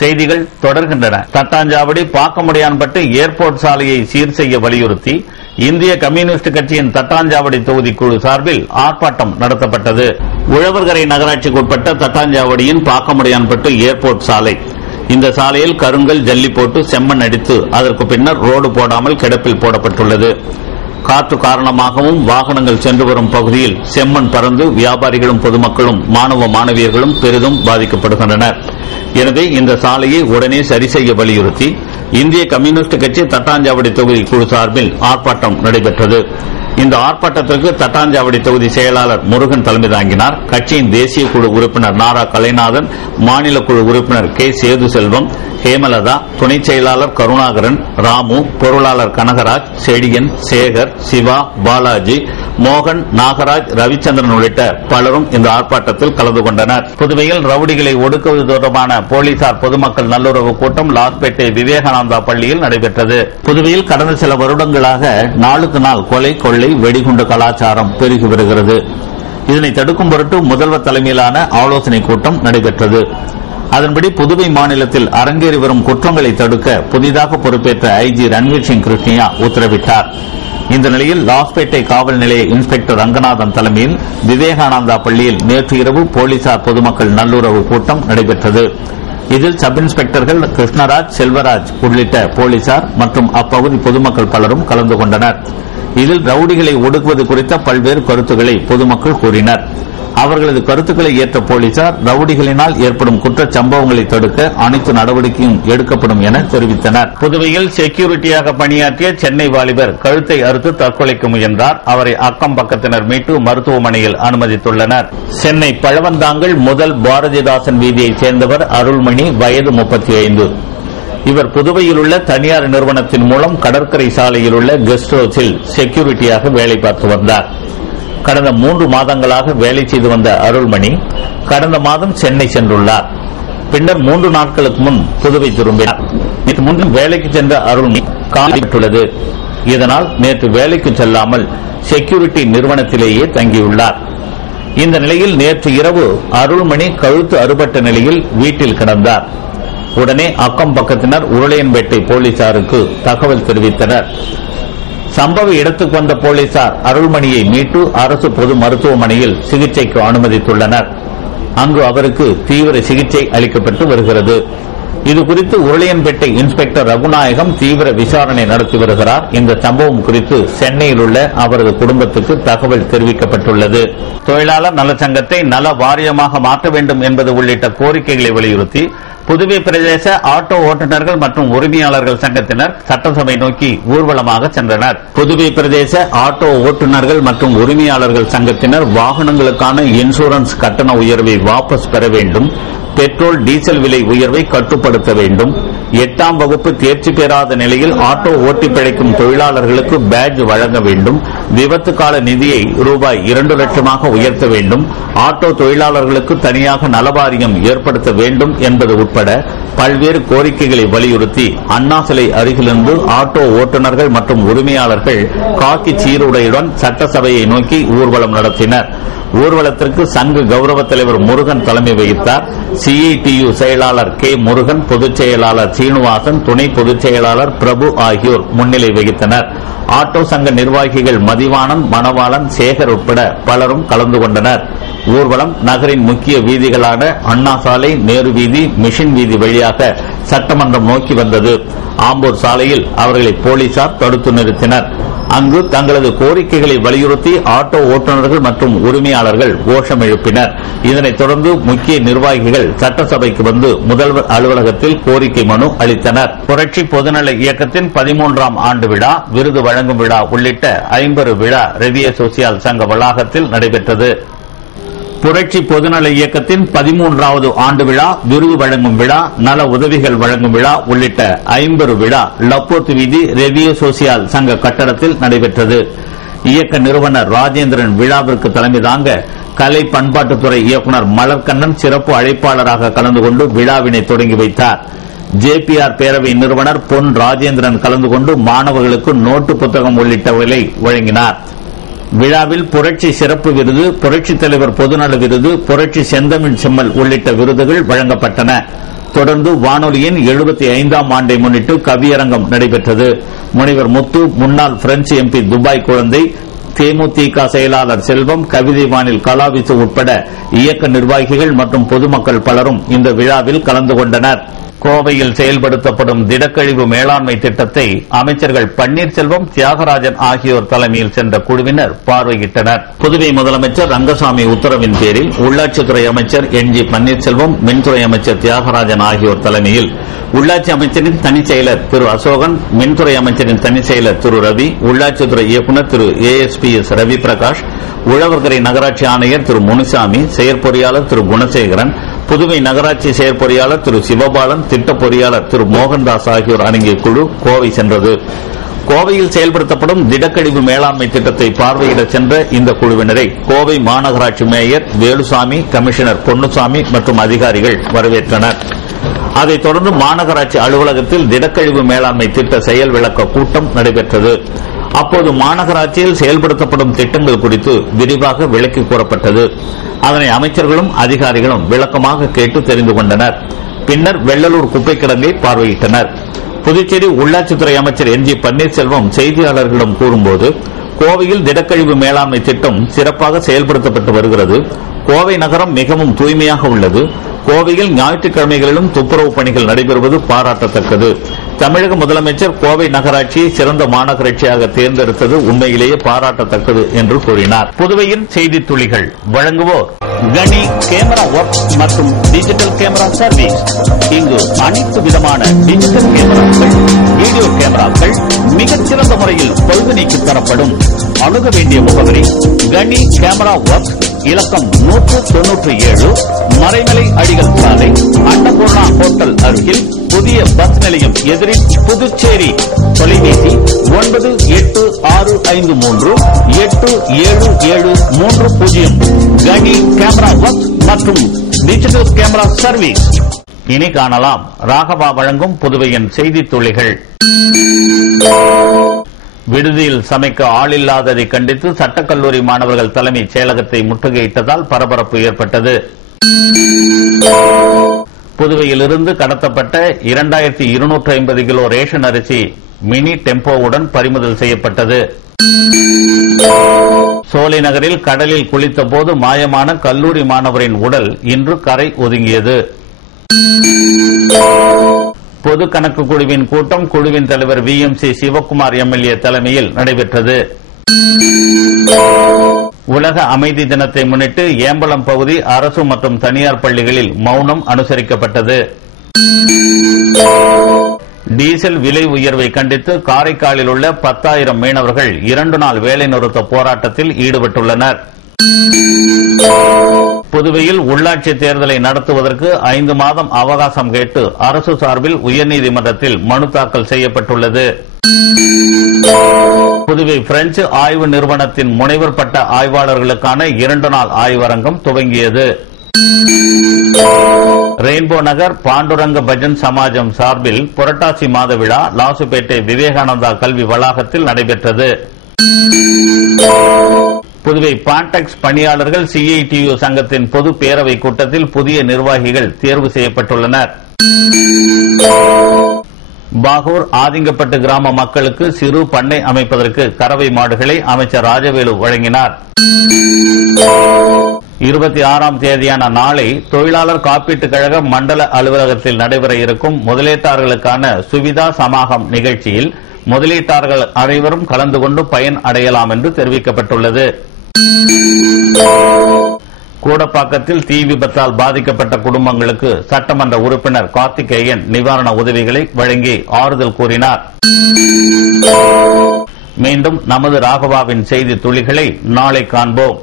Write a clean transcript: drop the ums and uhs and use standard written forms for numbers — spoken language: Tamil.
செய்திகள் தொடர்கின்றன. தட்டாஞ்சாவடி பாக்கமுடியான்பட்டு ஏர்போர்ட் சாலையை சீர் செய்ய வலியுறுத்தி இந்திய கம்யூனிஸ்ட் கட்சியின் தட்டாஞ்சாவடி தொகுதி குழு சார்பில் ஆர்ப்பாட்டம் நடத்தப்பட்டது. உழவர்கரை நகராட்சிக்கு உட்பட்ட தட்டாஞ்சாவடியின் பாக்கமுடியான்பட்டு ஏர்போர்ட் சாலை. இந்த சாலையில் கருங்கல் ஜல்லி போட்டு செம்மண் அடித்து அதற்கு பின்னர் ரோடு போடாமல் கிடப்பில் போடப்பட்டுள்ளது. காற்று காரணமாகவும் வாகனங்கள் சென்று வரும் பகுதியில் செம்மண் பறந்து வியாபாரிகளும் பொதுமக்களும் மாணவ மாணவியர்களும் பெரிதும் பாதிக்கப்படுகின்றனர். எனவே இந்த சாலையை உடனே சரி செய்ய வலியுறுத்தி இந்திய கம்யூனிஸ்ட் கட்சி தட்டாஞ்சாவடி தொகுதி குழு சார்பில் ஆர்ப்பாட்டம் நடைபெற்றது. இந்த ஆர்ப்பாட்டத்திற்கு தட்டாஞ்சாவடி தொகுதி செயலாளர் முருகன் தலைமை தாங்கினார். கட்சியின் தேசிய குழு உறுப்பினர் நாரா கலைநாதன், மாநில குழு உறுப்பினர் கே சேது செல்வம், ஹேமலதா, துணை செயலாளர் கருணாகரன், ராமு, பொருளாளர் கனகராஜ், செடியன், சேகர், சிவா, பாலாஜி, மோகன், நாகராஜ், ரவிச்சந்திரன் உள்ளிட்ட பலரும் இந்த ஆர்ப்பாட்டத்தில் கலந்து கொண்டனர். புதுவையில் ரவுடிகளை ஒடுக்குவது தொடர்பான போலீசார் பொதுமக்கள் நல்லுறவு கூட்டம் லாஸ்பேட்டை விவேகானந்தா பள்ளியில் நடைபெற்றது. புதுவையில் கடந்த சில வருடங்களாக நாளுக்கு நாள் கொலை, கொள்ளை, வெடிகுண்டு கலாச்சாரம் பெருகி வருகிறது. இதனை தடுக்கும் பொருட்டு முதல்வர் தலைமையிலான ஆலோசனை கூட்டம் நடைபெற்றது. அதன்படி புதுவை மாநிலத்தில் அரங்கேறி வரும் குற்றங்களை தடுக்க புதிதாக பொறுப்பேற்ற ஐஜி ரன்வீர் சிங் கிருஷ்ணியா உத்தரவிட்டார். இந்த நிலையில் லாஸ்பேட்டை காவல் நிலைய இன்ஸ்பெக்டர் ரங்கநாதன் தலைமையில் விவேகானந்தா பள்ளியில் நேற்று இரவு போலீசார் பொதுமக்கள் நல்லுறவு கூட்டம் நடைபெற்றது. இதில் சப் இன்ஸ்பெக்டர்கள் கிருஷ்ணராஜ், செல்வராஜ் உள்ளிட்ட போலீசார் மற்றும் அப்பகுதி பொதுமக்கள் பலரும் கலந்து கொண்டனர். இதில் ரவுடிகளை ஒடுக்குவது குறித்த பல்வேறு கருத்துக்களை பொதுமக்கள் கூறினர். அவர்களது கருத்துக்களை ஏற்ற போலீசார் ரவுடிகளினால் ஏற்படும் குற்றச் சம்பவங்களை தடுக்க அனைத்து நடவடிக்கையும் எடுக்கப்படும் என தெரிவித்தனர். புதுவையில் செக்யூரிட்டியாக பணியாற்றிய சென்னை வாலிபர் கழுத்தை அறுத்து தற்கொலைக்கு முயன்றார். அவரை அக்கம் பக்கத்தினர் மீட்டு மருத்துவமனையில் அனுமதித்துள்ளனர். சென்னை பழவந்தாங்கல் முதல் பாரதிதாசன் வீதியைச் சேர்ந்தவர் அருள்மணி, வயது 35. இவர் புதுவையில் உள்ள தனியார் நிறுவனத்தின் மூலம் கடற்கரை சாலையில் உள்ள கெஸ்ட் ஹவுஸில் செக்யூரிட்டியாக வேலை பார்த்து வந்தார். கடந்த 3 மாதங்களாக வேலை செய்து வந்த அருள்மணி கடந்த மாதம் சென்னை சென்றுள்ளார். பின்னர் 3 நாட்களுக்கு முன் புதுவை திரும்பினார். நேற்று முன்தினம் வேலைக்கு சென்ற அருள்மணி காணப்பட்டுள்ளது. இதனால் நேற்று வேலைக்கு செல்லாமல் செக்யூரிட்டி நிறுவனத்திலேயே தங்கியுள்ளார். இந்த நிலையில் நேற்று இரவு அருள்மணி கழுத்து அறுபட்ட நிலையில் வீட்டில் கிடந்தார். உடனே அக்கம் பக்கத்தினர் உருளையன்பேட்டை போலீசாருக்கு தகவல் தெரிவித்தனர். சம்பவ இடத்துக்கு வந்த போலீசார் அருள்மணியை மீட்டு அரசு பொது மருத்துவமனையில் சிகிச்சைக்கு அனுமதித்துள்ளனர். அங்கு அவருக்கு தீவிர சிகிச்சை அளிக்கப்பட்டு வருகிறது. இதுகுறித்து உருளையன்பேட்டை இன்ஸ்பெக்டர் ரகுநாயகம் தீவிர விசாரணை நடத்தி வருகிறார். இந்த சம்பவம் குறித்து சென்னையில் உள்ள அவரது குடும்பத்துக்கு தகவல் தெரிவிக்கப்பட்டுள்ளது. தொழிலாளர் நலச்சங்கத்தை நல வாரியமாக மாற்ற வேண்டும் என்பது உள்ளிட்ட கோரிக்கைகளை வலியுறுத்தி புதுவை பிரதேச ஆட்டோ ஓட்டுநர்கள் மற்றும் உரிமையாளர்கள் சங்கத்தினர் சட்டசபை நோக்கி ஊர்வலமாக சென்றனர். புதுவை பிரதேச ஆட்டோ ஓட்டுநர்கள் மற்றும் உரிமையாளர்கள் சங்கத்தினர் வாகனங்களுக்கான இன்சூரன்ஸ் கட்டண உயர்வை வாபஸ் பெற வேண்டும், பெட்ரோல் டீசல் விலை உயர்வை கட்டுப்படுத்த வேண்டும், 8ஆம் வகுப்பு தேர்ச்சி பெறாத நிலையில் ஆட்டோ ஓட்டி பிழைக்கும் தொழிலாளர்களுக்கு பேட்ஜ் வழங்க வேண்டும், விபத்து கால நிதியை ரூபாய் 2 லட்சமாக உயர்த்த வேண்டும், ஆட்டோ தொழிலாளர்களுக்கு தனியாக நலவாரியம் ஏற்படுத்த வேண்டும் என்பது உட்பட பல்வேறு கோரிக்கைகளை வலியுறுத்தி அண்ணா சிலை அருகிலிருந்து ஆட்டோ ஓட்டுநர்கள் மற்றும் உரிமையாளர்கள் காக்கி சீருடையுடன் சட்டசபையை நோக்கி ஊர்வலம் நடத்தினர். ஊர்வலத்திற்கு சங்க கௌரவ தலைவர் முருகன் தலைமை வகித்தார். சிஐடியு செயலாளர் கே முருகன், பொதுச் செயலாளர் சீனிவாசன், துணை பொதுச் செயலாளர் பிரபு ஆகியோர் முன்னிலை வகித்தனர். ஆட்டோ சங்க நிர்வாகிகள் மதிவாணன், மணவாளன், சேகர் உட்பட பலரும் கலந்து கொண்டனர். ஊர்வலம் நகரின் முக்கிய வீதிகளான அண்ணா சாலை, நேரு வீதி, மிஷின் வீதி வழியாக சட்டமன்றம் நோக்கி வந்தது. ஆம்பூர் சாலையில் அவர்களை போலீசார் தடுத்து நிறுத்தினர். அங்கு தங்களது கோரிக்கைகளை வலியுறுத்தி ஆட்டோ ஓட்டுநர்கள் மற்றும் உரிமையாளர்கள் கோஷம் எழுப்பினர். இதனைத் தொடர்ந்து முக்கிய நிர்வாகிகள் சட்டசபைக்கு வந்து முதல்வர் அலுவலகத்தில் கோரிக்கை மனு அளித்தனர். புரட்சி பொதுநல இயக்கத்தின் 13ஆம் ஆண்டு விழா, விருது வழங்கும் விழா உள்ளிட்ட 50 விழா ரெவிய சோசியல் சங்க வளாகத்தில் நடைபெற்றது. புரட்சி பொதுநல இயக்கத்தின் 13வது ஆண்டு விழா, விருது வழங்கும் விழா, நல உதவிகள் வழங்கும் விழா உள்ளிட்ட 50 விழா லப்போர்த் வீதி ரெவிய சோசியல் சங்க கட்டடத்தில் நடைபெற்றது. இயக்க நிறுவனர் ராஜேந்திரன் விழாவிற்கு தலைமை தாங்க கலை பண்பாட்டுத்துறை இயக்குநர் மலர்கண்ணன் சிறப்பு அழைப்பாளராக கலந்து கொண்டு விழாவினை தொடங்கி வைத்தார். ஜேபிஆர் பேரவை நிறுவனர் பொன் ராஜேந்திரன் கலந்து கொண்டு மாணவர்களுக்கு நோட்டு புத்தகம் உள்ளிட்டவைகளை வழங்கினார். விழாவில் புரட்சி சிறப்பு விருது, புரட்சித் தலைவர் பொதுநல விருது, புரட்சி செந்தமிழ் செம்மல் உள்ளிட்ட விருதுகள் வழங்கப்பட்டன. தொடர்ந்து வானொலியின் 75ஆம் ஆண்டை முன்னிட்டு கவியரங்கம் நடைபெற்றது. முனைவர் முத்து, முன்னாள் பிரெஞ்சு எம்பி துபாய் குழந்தை, தேமுதிக செயலாளர் செல்வம், கவிதை வானில் கலாவிசு உட்பட இயக்க நிர்வாகிகள் மற்றும் பொதுமக்கள் பலரும் இந்த விழாவில் கலந்து கொண்டனர். கோவையில் செயல்படுத்தப்படும் திடக்கழிவு மேலாண்மை திட்டத்தை அமைச்சர்கள் பன்னீர்செல்வம், தியாகராஜன் ஆகியோர் தலைமையில் சென்ற குழுவினர் பார்வையிட்டனர். புதுவை முதலமைச்சர் ரங்கசாமி உத்தரவின் பேரில் உள்ளாட்சித்துறை அமைச்சர் NG பன்னீர்செல்வம், மின்துறை அமைச்சர் தியாகராஜன் ஆகியோர் தலைமையில் உள்ளாட்சி அமைச்சரின் தனிச் செயலர் திரு அசோகன், மின்துறை அமைச்சரின் தனிச் செயலர் திரு ரவி, உள்ளாட்சித்துறை இயக்குநர் திரு ASPS ரவி பிரகாஷ், உழவர்கரை நகராட்சி ஆணையர் திரு முனுசாமி, செயற்பொறியாளர் திரு குணசேகரன், புதுவை நகராட்சி செயற்பொறியாளர் திரு சிவபாலன், திட்ட பொறியாளர் திரு மோகன்தாஸ் ஆகியோர் அடங்கிய குழு கோவை சென்றது. கோவையில் செயல்படுத்தப்படும் திடக்கழிவு மேலாண்மை திட்டத்தை பார்வையிட சென்ற இந்த குழுவினரை கோவை மாநகராட்சி மேயர் வேலுசாமி, கமிஷனர் பொன்னுசாமி மற்றும் அதிகாரிகள் வரவேற்றனர். அதைத் தொடர்ந்து மாநகராட்சி அலுவலகத்தில் திடக்கழிவு மேலாண்மை திட்ட செயல் விளக்க கூட்டம் நடைபெற்றது. அப்போது மாநகராட்சியில் செயல்படுத்தப்படும் திட்டங்கள் குறித்து விரிவாக விளக்கி கூறப்பட்டது. அதனை அமைச்சர்களும் அதிகாரிகளும் விளக்கமாக கேட்டு தெரிந்து கொண்டனர். பின்னர் வெள்ளலூர் குப்பை கிடங்கை பார்வையிட்டனர். புதுச்சேரி உள்ளாட்சித்துறை அமைச்சர் NG பன்னீர்செல்வம் செய்தியாளர்களிடம் கூறும்போது, கோவையில் திடக்கழிவு மேலாண்மை திட்டம் சிறப்பாக செயல்படுத்தப்பட்டு வருகிறது. கோவை நகரம் மிகவும் தூய்மையாக உள்ளது. கோவையில் ஞாயிற்றுக்கிழமைகளிலும் துப்புரவு பணிகள் நடைபெறுவது பாராட்டத்தக்கது. தமிழக முதலமைச்சர் கோவை நகராட்சியை சிறந்த மாநகராட்சியாக தேர்ந்தெடுத்தது உண்மையிலேயே பாராட்டத்தக்கது என்று கூறினார். புதுவையின் செய்தி துளிகள் வழங்குவோர் கனி கேமரா ஒர்க் மற்றும் டிஜிட்டல் கேமரா சர்வீஸ். இங்கு அனைத்து விதமான டிஜிட்டல் கேமராக்கள், வீடியோ கேமராக்கள் மிகச்சிறந்த முறையில் பழுது நீக்கி தரப்படும். அணுக வேண்டிய முகவரி கனி கேமரா ஒர்க், இலக்கம் 197, மறைமலை அடிகள் சாலை, அன்னபூர்ணா ஹோட்டல் அருகில், புதிய பஸ் நிலையம் எதிரில், புதுச்சேரி. தொலைபேசி 9865387730. கனி கேமரா ஒர்க் மற்றும் டிஜிட்டல் கேமரா சர்வீஸ். இனி காணலாம் ராகவா வழங்கும் புதுவையின் செய்தி துளிகள். விடுதியில் சமைக்க ஆளில்லாததை கண்டித்து சட்டக்கல்லூரி மாணவர்கள் தலைமைச் செயலகத்தை முற்றுகையிட்டதால் பரபரப்பு ஏற்பட்டது. புதுவையிலிருந்து கடத்தப்பட்ட 2250 கிலோ ரேஷன் அரிசி மினி டெம்போவுடன் பறிமுதல் செய்யப்பட்டது. சோலை நகரில் கடலில் குளித்த போது மாயமான கல்லூரி மாணவரின் உடல் இன்று கரை ஒதுங்கியது. பொது கணக்கு குழுவின் கூட்டம் குழுவின் தலைவர் VMC சிவக்குமார் MLA தலைமையில் நடைபெற்றது. உலக அமைதி தினத்தை முன்னிட்டு ஏம்பலம் பகுதி அரசு மற்றும் தனியார் பள்ளிகளில் மௌனம் அனுசரிக்கப்பட்டது. டீசல் விலை உயர்வை கண்டித்து காரைக்காலில் உள்ள 10,000 மீனவர்கள் 2 நாள் வேலை நிறுத்த போராட்டத்தில் ஈடுபட்டுள்ளனர். புதுவையில் உள்ளாட்சி தேர்தலை நடத்துவதற்கு 5 மாதம் அவகாசம் கேட்டு அரசு சார்பில் உயர்நீதிமன்றத்தில் மனு தாக்கல் செய்யப்பட்டுள்ளது. புதுவை பிரெஞ்சு ஆய்வு நிறுவனத்தின் முனைவர் பட்ட ஆய்வாளர்களுக்கான 2 நாள் ஆய்வரங்கம் துவங்கியது. ரெயின்போ நகர் பாண்டுரங்க பஜன் சமாஜம் சார்பில் புரட்டாசி மாத விழா லாசுப்பேட்டை விவேகானந்தா கல்வி வளாகத்தில் நடைபெற்றது. புதுவை பான்டெக்ஸ் பணியாளர்கள் CITU சங்கத்தின் பொது பேரவை கூட்டத்தில் புதிய நிர்வாகிகள் தேர்வு செய்யப்பட்டுள்ளனர். பாகூர் ஆதிங்கப்பட்டு கிராம மக்களுக்கு சிறு பண்ணை அமைப்பதற்கு கறவை மாடுகளை அமைச்சர் ராஜவேலு வழங்கினார். 26ஆம் தேதியான நாளை தொழிலாளர் காப்பீட்டுக் கழக மண்டல அலுவலகத்தில் நடைபெற இருக்கும் முதலீட்டாளர்களுக்கான சுவிதா சமாகம் நிகழ்ச்சியில் முதலீட்டாளர்கள் அனைவரும் கலந்து கொண்டு பயன் அடையலாம் என்று தெரிவிக்கப்பட்டுள்ளது. கூடப்பாக்கத்தில் தீ விபத்தால் பாதிக்கப்பட்ட குடும்பங்களுக்கு சட்டமன்ற உறுப்பினர் கார்த்திகேயன் நிவாரண உதவிகளை வழங்கி ஆறுதல் கூறினார். மீண்டும் நமது ராகவாவின் செய்தி துளிகளை நாளை காண்போம்.